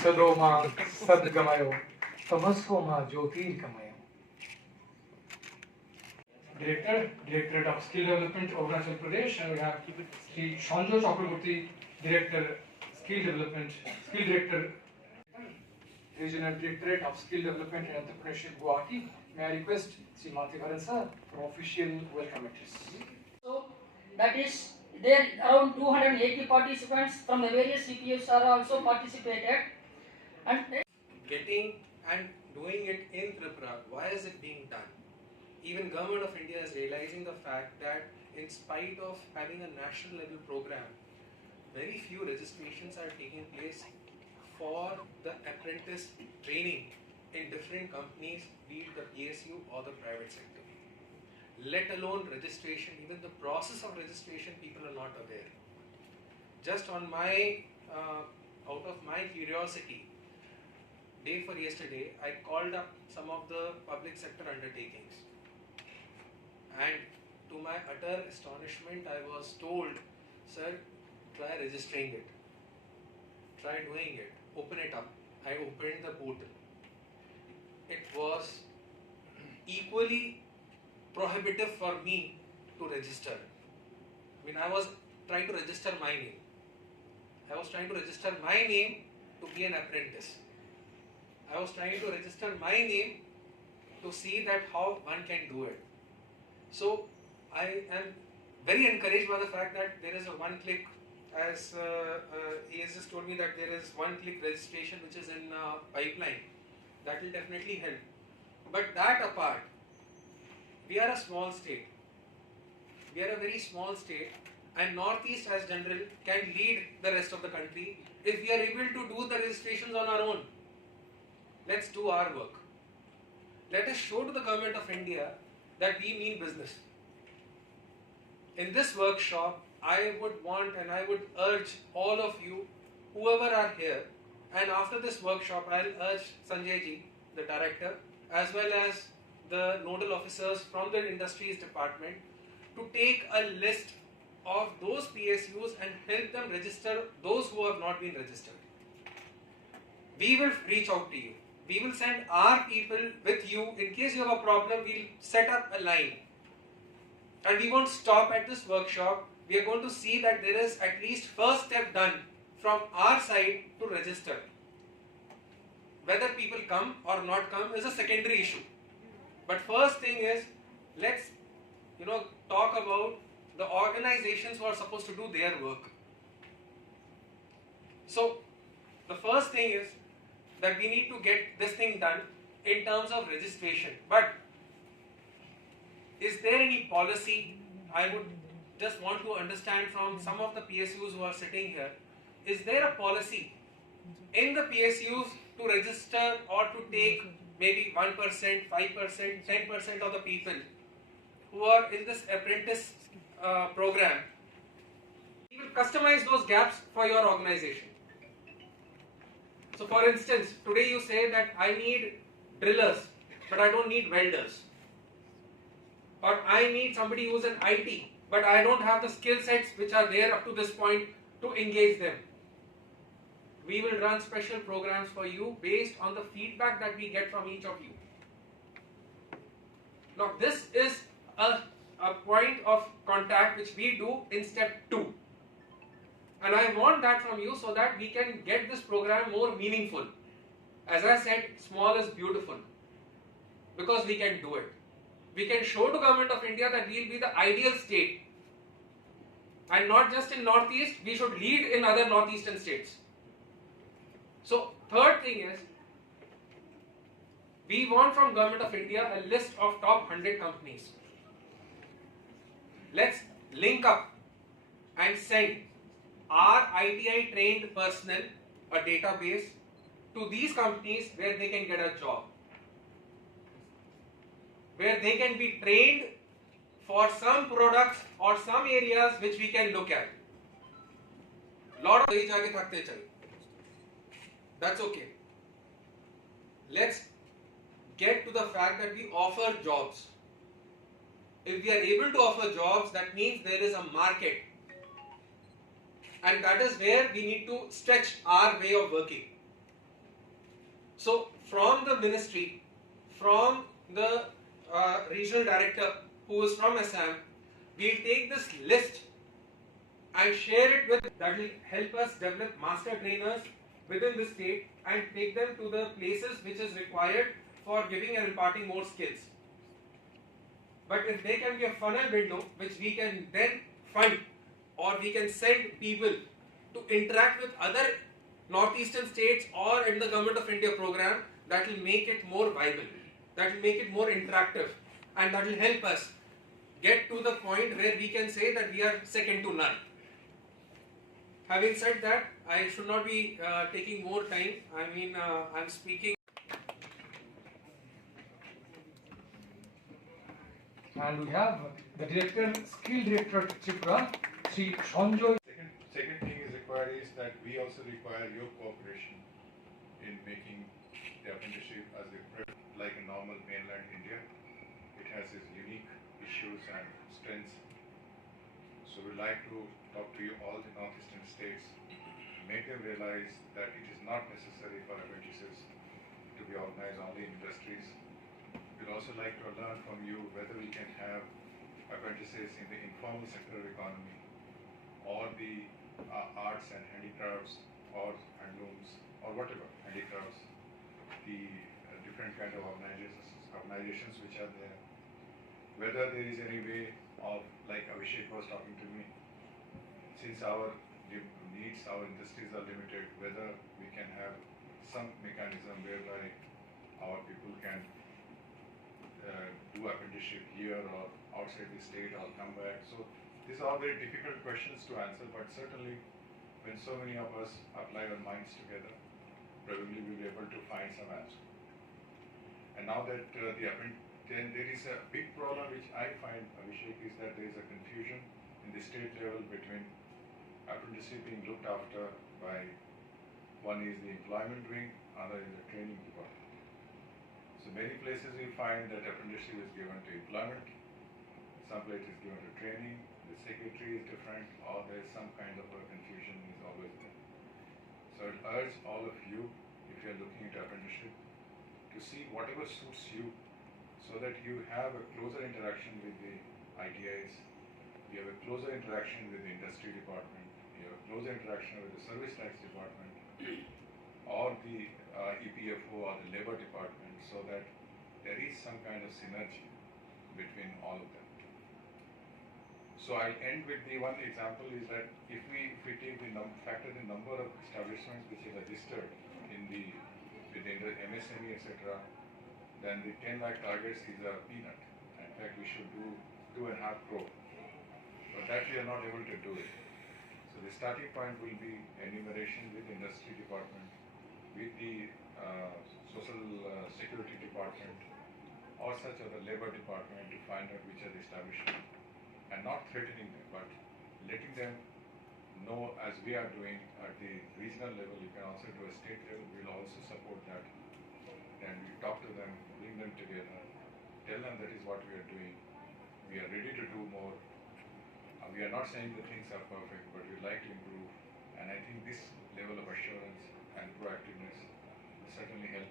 Sadoma Sadgamayo, Tamasoma Jyotirgamayo. Directorate of Skill Development, Arunachal Pradesh, and we have Sri Shanjo Chakraborty, Skill Director, Regional Directorate of Skill Development and Entrepreneurship, Guwahati. May I request Sri Mathivaran sir for official welcome address. So that is there around 280 participants from the various CPFs are also participated, and getting and doing it in Tripura. Why is it being done? Even Government of India is realizing the fact that in spite of having a national level program, very few registrations are taking place for the apprentice training in different companies, be it the PSU or the private sector. Let alone registration, even the process of registration, people are not aware. Just on my, out of my curiosity, day for yesterday, I called up some of the public sector undertakings. And to my utter astonishment, I was told, sir, try registering it. Try doing it. Open it up. I opened the portal. It was equally prohibitive for me to register. I mean, I was trying to register my name. I was trying to register my name to be an apprentice. I was trying to register my name to see that how one can do it. So I am very encouraged by the fact that there is a one-click, as he has just told me that there is one-click registration which is in pipeline. That will definitely help. But that apart, we are a small state. We are a very small state, and Northeast as general can lead the rest of the country if we are able to do the registrations on our own. Let's do our work. Let us show to the Government of India that we mean business. In this workshop, I would want and I would urge all of you, whoever are here, and after this workshop, I'll urge Sanjay ji, the director, as well as the nodal officers from the industries department to take a list of those PSUs and help them register those who have not been registered. We will reach out to you. We will send our people with you. In case you have a problem, we'll set up a line. And we won't stop at this workshop. We are going to see that there is at least first step done from our side to register. Whether people come or not come is a secondary issue. But first thing is, let's talk about the organizations who are supposed to do their work. So the first thing is that we need to get this thing done in terms of registration. But is there any policy? I would just want to understand from some of the PSUs who are sitting here, is there a policy in the PSUs to register or to take maybe 1%, 5%, 10% of the people who are in this apprentice program? You will customize those gaps for your organization. So for instance, today you say that I need drillers, but I don't need welders. Or I need somebody who's in IT, but I don't have the skill sets which are there up to this point to engage them. We will run special programs for you based on the feedback that we get from each of you. Now this is a point of contact which we do in step 2. And I want that from you so that we can get this program more meaningful. As I said, small is beautiful because we can do it. We can show to Government of India that we will be the ideal state. And not just in Northeast, we should lead in other Northeastern states. So third thing is, we want from Government of India a list of top 100 companies. Let's link up and send our ITI trained personnel a database to these companies where they can get a job, where they can be trained for some products or some areas which we can look at. Lot of that's okay. Let's get to the fact that we offer jobs. If we are able to offer jobs, that means there is a market. And that is where we need to stretch our way of working. So from the ministry, from the regional director who is from Assam, we'll take this list and share it with, that will help us develop master trainers within the state and take them to the places which is required for giving and imparting more skills. But if there can be a funnel window which we can then fund, or we can send people to interact with other northeastern states or in the Government of India program, that will make it more viable, that will make it more interactive, and that will help us get to the point where we can say that we are second to none. Having said that, I should not be taking more time. I mean, I'm speaking. And we have the director, skill director at Tripura, Sri Sanjoy. Second thing is required is that we also require your cooperation in making the apprenticeship as like a normal mainland India. It has its unique issues and strengths. So we'd like to talk to you all the northeastern states, make them realize that it is not necessary for apprentices to be organized only in industries. We'd also like to learn from you whether we can have apprentices in the informal sector of economy, or the arts and handicrafts, or handlooms, or whatever, handicrafts, the different kind of organizations which are there. Whether there is any way of, like Abhishek was talking to me, since our needs, our industries are limited, whether we can have some mechanism whereby our people can do apprenticeship here or outside the state or come back. So these are very difficult questions to answer, but certainly when so many of us apply our minds together, probably we'll be able to find some answer. And now that then there is a big problem which I find, Abhishek, is that there is a confusion in the state level between apprenticeship being looked after by, one is the employment wing, other is the training department. So many places we find that apprenticeship is given to employment, some places given to training, the secretary is different, or there is some kind of a confusion is always there. So I urge all of you, if you are looking into apprenticeship, to see whatever suits you, so that you have a closer interaction with the ITIs, you have a closer interaction with the industry department, you have a closer interaction with the service tax department, or the EPFO or the labor department, so that there is some kind of synergy between all of them. So I'll end with the one example is that if we take the factor the number of establishments which are registered in the within the MSME etc., then the 10 lakh targets is a peanut. In fact, we should do 2.5 crore, but that we are not able to do it. So the starting point will be enumeration with industry department, with the social security department, or such other labor department, to find out which are the establishment, and not threatening them, but letting them know, as we are doing at the regional level. You can also do a state level. We will also support that, and we talk to them, bring them together, tell them that is what we are doing. We are ready to do more. We are not saying that things are perfect, but we like to improve, and I think this level of assurance and proactiveness will certainly help.